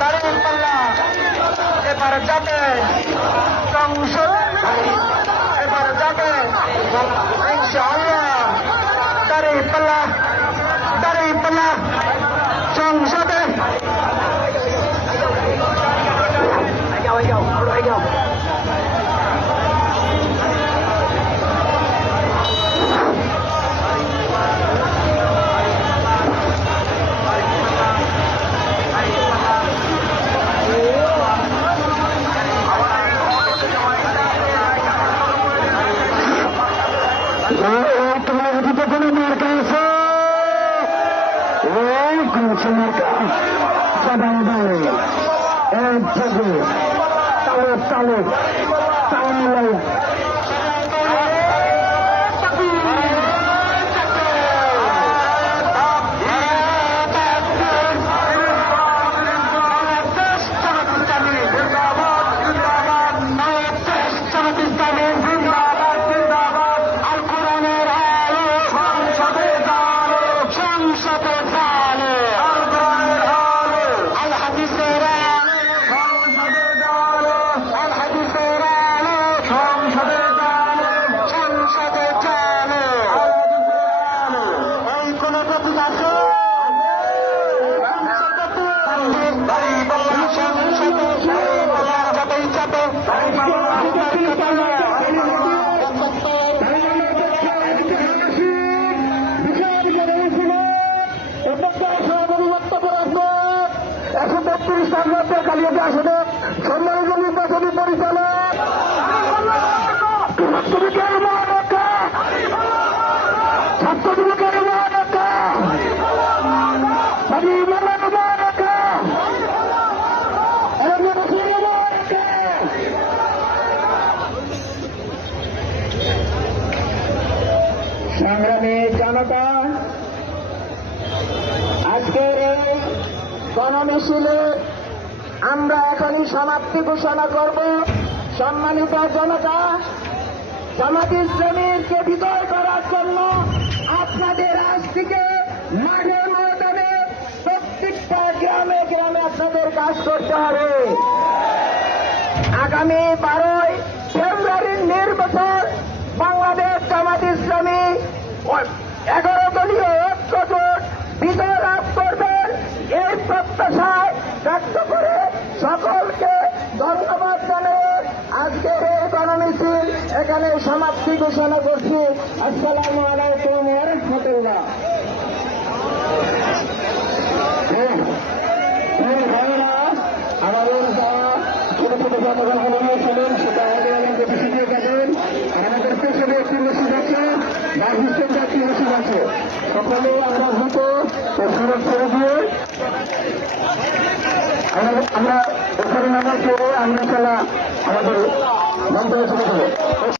দাঁড়িপাল্লা এবার যাবে সংসদ, এবার যাবে ইনশাআল্লাহ দাঁড়িপাল্লা সংসদে। কালিয়াতে আসলে সম্মানিত নির্বাচনী পরিচালক ছাত্রলীগের মহানেতা সংগ্রামী জনতা, আজকের এই গণমিছিলে আমরা এখনই সমাপ্তি ঘোষণা করব। সম্মানিত জনতা, জামাত ইসলামীকে বিজয় করার জন্য আপনাদের আজ থেকে মাঠে ময়দানে প্রত্যেকটা গ্রামে গ্রামে আপনাদের কাজ করতে হবে। আগামী 12 ফেব্রুয়ারির নির্বাচন বাংলাদেশ জামাত ইসলামী 11 দলীয় ঐক্যজোট বিজয় লাভ করবেন এই প্রত্যাশায় ব্যক্ত করে সকলকে ধন্যবাদ জানিয়ে আজকের এই গণমিছিল এখানে সমাপ্তি ঘোষণা করছি। আসসালামু আলাইকুম ওয়া রাহমাতুল্লাহ। আমাদের ছোট ছোট জনগণগুলো নিয়েছিলেন, সেটা আমাদের পিছিয়ে গেছেন। আমাদের পেছনে একটি মসজিদ আছে, বাহিষ্টের একটি মসজিদ আছে, সকলে আমরা দ্রুত সড়ক ছেড়ে দিয়ে আমরা ওখানে নামার পরে আমরা খেলা আমাদের মন্ত্রী চলে যাবো।